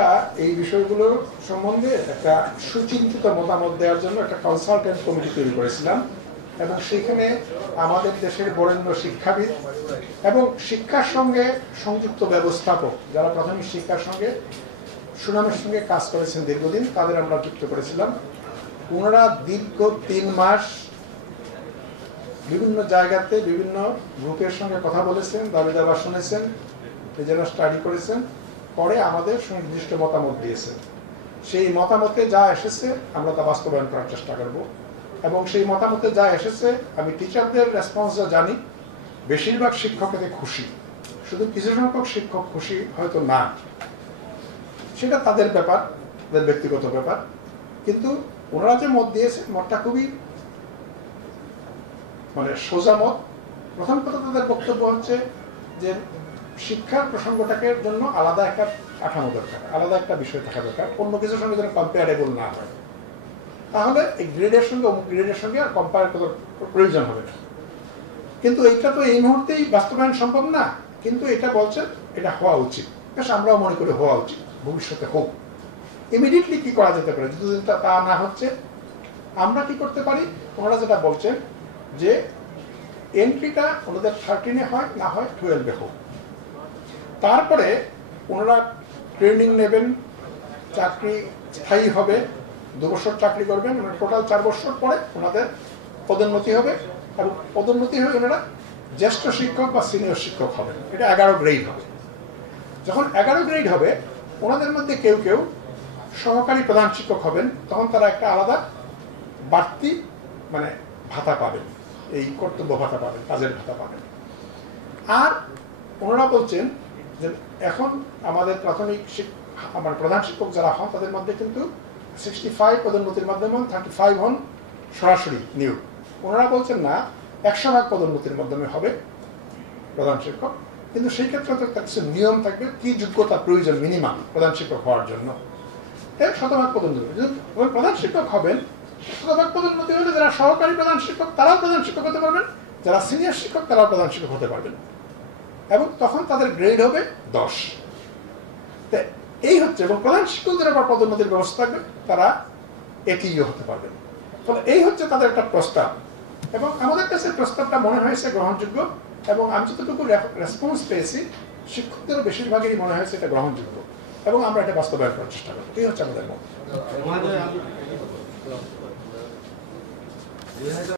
আমরা এই বিষয়গুলো সম্বন্ধে একটা সুচিন্তিত মতামত দেওয়ার জন্য একটা কনসালটেন্ট কমিটি তৈরি করেছিলাম এবং সেখানে আমাদের দেশের বরেণ্য শিক্ষাবিদ এবং শিক্ষার সঙ্গে সংযুক্ত ব্যবস্থাপক যারা প্রাথমিক শিক্ষার সঙ্গে সুনামের সঙ্গে কাজ করেছেন দীর্ঘদিন তাদের আমরা যুক্ত করেছিলাম। ওনারা দীর্ঘ 3 মাস বিভিন্ন জায়গাতে বিভিন্ন গ্রুপের সঙ্গে কথা বলেছেন, দাবি দাবা শুনেছেন, নিজেরা স্টাডি করেছেন, পরে আমাদের সুনির্দিষ্ট মতামত দিয়েছেন। সেই মতামতে যা এসেছে আমরা তা বাস্তবায়ন করার চেষ্টা করব এবং সেই মতামতে যা এসেছে আমি টিচারদের রেসপন্স জানি, বেশিরভাগ শিক্ষক এতে খুশি, শুধু কিছু সংখ্যক শিক্ষক খুশি হয়তো না, সেটা তাদের ব্যাপার, তাদের ব্যক্তিগত ব্যাপার। কিন্তু ওনারা যে মত দিয়েছে মতটা খুবই সোজা মত। প্রথম কথা তাদের বক্তব্য হচ্ছে যে শিক্ষার প্রসঙ্গটাকে জন্য আলাদা একটা কাঠামো দরকার, আলাদা একটা বিষয় থাকা দরকার, অন্য কিছুর সঙ্গে যেন কম্পেয়ারেবল না হয়। তাহলে এই গ্রেডের সঙ্গে অমুক গ্রেডের সঙ্গে আর কম্পেয়ার করার প্রয়োজন হবে না। কিন্তু এইটা তো এই মুহূর্তেই বাস্তবায়ন সম্ভব না, কিন্তু এটা বলছেন এটা হওয়া উচিত, বেশ আমরাও মনে করি হওয়া উচিত, ভবিষ্যতে হোক। ইমিডিয়েটলি কি করা যেতে পারে, যদি তা না হচ্ছে আমরা কি করতে পারি, ওনারা যেটা বলছেন যে এন্ট্রিটা ওনাদের 13-এ হয়, না হয় 12-এ হোক। তারপরে ওনারা ট্রেনিং নেবেন, চাকরি স্থায়ী হবে, 2 বছর চাকরি করবেন, টোটাল 4 বছর পরে ওনাদের পদোন্নতি হবে এবং পদোন্নতি হয়ে ওনারা জ্যেষ্ঠ শিক্ষক বা সিনিয়র শিক্ষক হবেন। এটা 11 গ্রেড হবে। যখন 11 গ্রেড হবে ওনাদের মধ্যে কেউ কেউ সহকারী প্রধান শিক্ষক হবেন, তখন তারা একটা আলাদা বাড়তি ভাতা পাবেন, এই কর্তব্য ভাতা পাবেন, কাজের ভাতা পাবেন। আর ওনারা বলছেন যে এখন আমাদের প্রাথমিক প্রধান শিক্ষক যারা হন তাদের মধ্যে কিন্তু 65 পদোন্নতির মাধ্যমে 35 হন সরাসরি নিয়োগ। ওনারা বলছেন না, 100% পদোন্নতির মাধ্যমে হবে প্রধান শিক্ষক, কিন্তু সেই ক্ষেত্রে তো কিছু নিয়ম থাকবে, কি যোগ্যতা প্রয়োজন মিনিমাম প্রধান শিক্ষক হওয়ার জন্য। 100% পদোন্নতি, যদি প্রধান শিক্ষক হবেন 100% পদোন্নতি হলে যারা সহকারী প্রধান শিক্ষক তারাও প্রধান শিক্ষক হতে পারবেন, যারা সিনিয়র শিক্ষক তারাও প্রধান শিক্ষক হতে পারবেন এবং তখন তাদের গ্রেড হবে 10। এই হচ্ছে, এবং প্রধান শিক্ষকদের আবার পদোন্নতির ব্যবস্থা থাকবে, তারা এটিও হতে পারবেন। ফলে এই হচ্ছে তাদের একটা প্রস্তাব এবং আমাদের কাছে প্রস্তাবটা মনে হয়েছে গ্রহণযোগ্য এবং আমি যতটুকু রেসপন্স পেয়েছি শিক্ষকদেরও বেশিরভাগেরই মনে হয়েছে এটা গ্রহণযোগ্য এবং আমরা এটা বাস্তবায়ন করার চেষ্টা করব। এই হচ্ছে আমাদের মত।